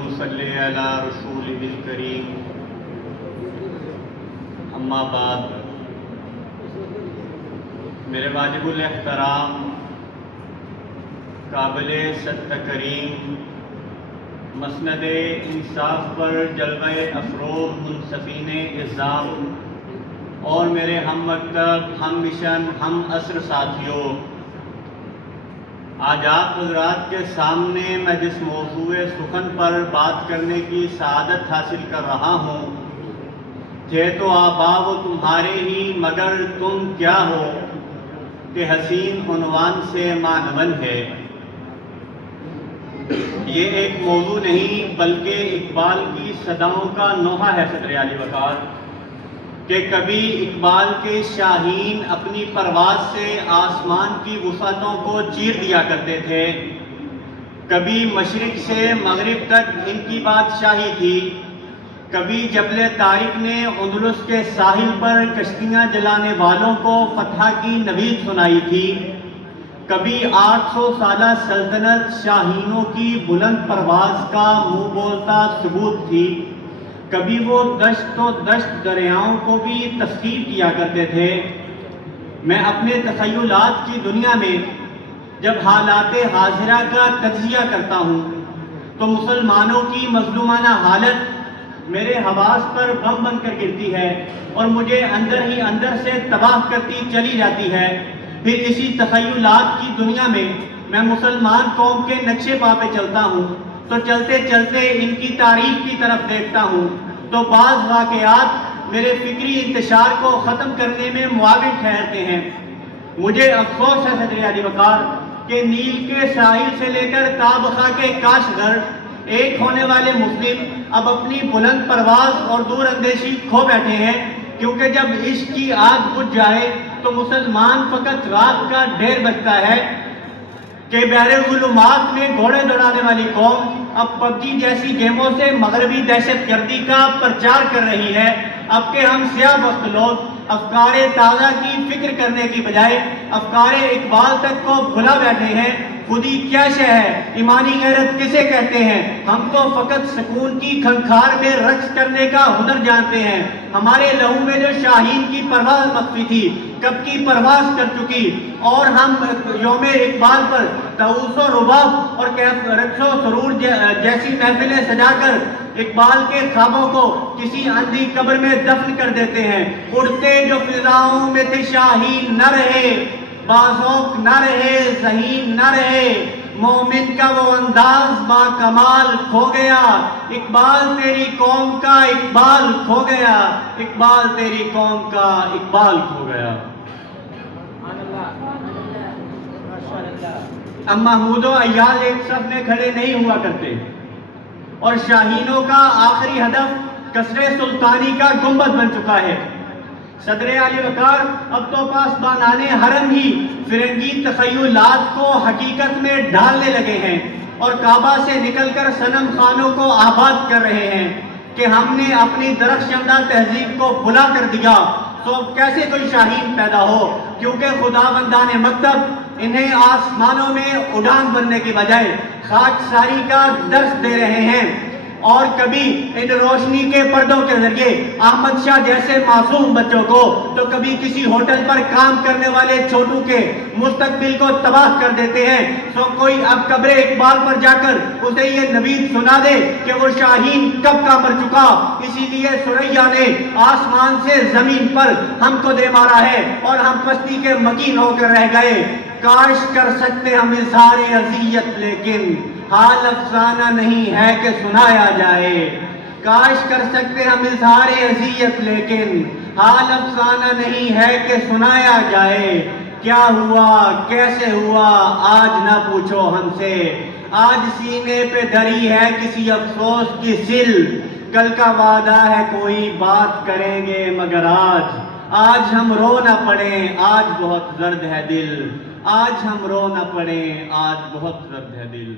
ونصلي على رسوله الكريم اما بعد میرے واجب الاحترام قابل ست کریم مسند انصاف پر جلوہ افروز منصفین اعظام اور میرے ہم مکتب ہم مشن ہم عصر ساتھیوں، آج آپ حضرات کے سامنے میں جس موضوع سخن پر بات کرنے کی سعادت حاصل کر رہا ہوں، تھے تو آبا وہ تمہارے ہی مگر تم کیا ہو، کہ حسین عنوان سے معنون ہے۔ یہ ایک موضوع نہیں بلکہ اقبال کی صداؤں کا نوحہ ہے صدر عالی وقار، کہ کبھی اقبال کے شاہین اپنی پرواز سے آسمان کی وسعتوں کو چیر دیا کرتے تھے، کبھی مشرق سے مغرب تک ان کی بادشاہی تھی، کبھی جبل طارق نے اندلس کے ساحل پر کشتیاں جلانے والوں کو فتح کی نوید سنائی تھی، کبھی 800 سالہ سلطنت شاہینوں کی بلند پرواز کا منہ بولتا ثبوت تھی، کبھی وہ دشت و دشت دریاؤں کو بھی تسخیر کیا کرتے تھے۔ میں اپنے تخیلات کی دنیا میں جب حالات حاضرہ کا تجزیہ کرتا ہوں تو مسلمانوں کی مظلومانہ حالت میرے حواس پر بم بن کر گرتی ہے اور مجھے اندر ہی اندر سے تباہ کرتی چلی جاتی ہے۔ پھر اسی تخیلات کی دنیا میں میں مسلمان قوم کے نقشے پا پہ چلتا ہوں تو چلتے چلتے ان کی تاریخ کی طرف دیکھتا ہوں تو بعض واقعات میرے فکری انتشار کو ختم کرنے میں معاون ٹھہرتے ہیں۔ مجھے افسوس ہے صدر عالی وقار کہ نیل کے ساحل سے لے کر تابخا کے کاشغر ایک ہونے والے مسلم اب اپنی بلند پرواز اور دور اندیشی کھو بیٹھے ہیں، کیونکہ جب عشق کی آگ بجھ جائے تو مسلمان فقط رات کا ڈھیر بچتا ہے کہ بحر ظلمات میں گھوڑے دوڑانے والی قوم اب پب جی جیسی گیموں سے مغربی دہشت گردی کا پرچار کر رہی ہے۔ اب کہ ہم سیاہ بخت لوگ افکار تازہ کی فکر کرنے کی بجائے افکار اقبال تک کو بھلا بیٹھے ہیں۔ خودی کیا شے ہے، ایمانی غیرت کسے کہتے ہیں، ہم تو فقط سکون کی کھنکھار میں رقص کرنے کا ہنر جانتے ہیں۔ ہمارے لہو میں جو شاہین کی پرواز مخفی تھی کب کی پرواز کر چکی، اور ہم یوم اقبال پر طاؤس و رباب اور رقص و سرور جیسی محفلیں سجا کر اقبال کے خوابوں کو کسی اندھی قبر میں دفن کر دیتے ہیں۔ اڑتے جو فضاؤں میں تھے شاہین نہ رہے، بازوق نہ رہے، ذہین نہ رہے، مومن کا وہ انداز با کمال کھو گیا، اقبال تیری قوم کا اقبال کھو گیا، اقبال تیری قوم کا اقبال کھو گیا۔ اب محمود و عیال ایک صف میں کھڑے نہیں ہوا کرتے اور شاہینوں کا آخری ہدف قصر سلطانی کا گنبد بن چکا ہے۔ صدر عالی وقار اب تو پاسبانان حرم ہی فرنگی تخیلات کو حقیقت میں ڈھالنے لگے ہیں اور کعبہ سے نکل کر صنم خانوں کو آباد کر رہے ہیں کہ ہم نے اپنی درخشندہ تہذیب کو بھلا کر دیا تو کیسے کوئی شاہین پیدا ہو، کیونکہ خداوندان مکتب انہیں آسمانوں میں اڑان بھرنے کی بجائے خاک ساری کا درس دے رہے ہیں، اور کبھی ان روشنی کے پردوں کے ذریعے احمد شاہ جیسے معصوم بچوں کو تو کبھی کسی ہوٹل پر کام کرنے والے چھوٹو کے مستقبل کو تباہ کر دیتے ہیں۔ تو کوئی اب قبر اقبال پر جا کر اسے یہ نوید سنا دے کہ وہ شاہین کب کا مر چکا، اسی لیے سریا نے آسمان سے زمین پر ہم کو دے مارا ہے اور ہم پستی کے مکین ہو کر رہ گئے۔ کاش کر سکتے ہم اظہار اذیت لیکن حال افسانہ نہیں ہے کہ سنایا جائے، کاش کر سکتے ہم اظہار اذیت لیکن حال افسانہ نہیں ہے کہ سنایا جائے۔ کیا ہوا کیسے ہوا آج نہ پوچھو ہم سے، آج سینے پہ دھری ہے کسی افسوس کی سل، کل کا وعدہ ہے کوئی بات کریں گے مگر آج ہم رو نہ پڑیں، آج بہت زرد ہے دل، آج ہم رو نہ پڑیں، آج بہت زرد ہے دل۔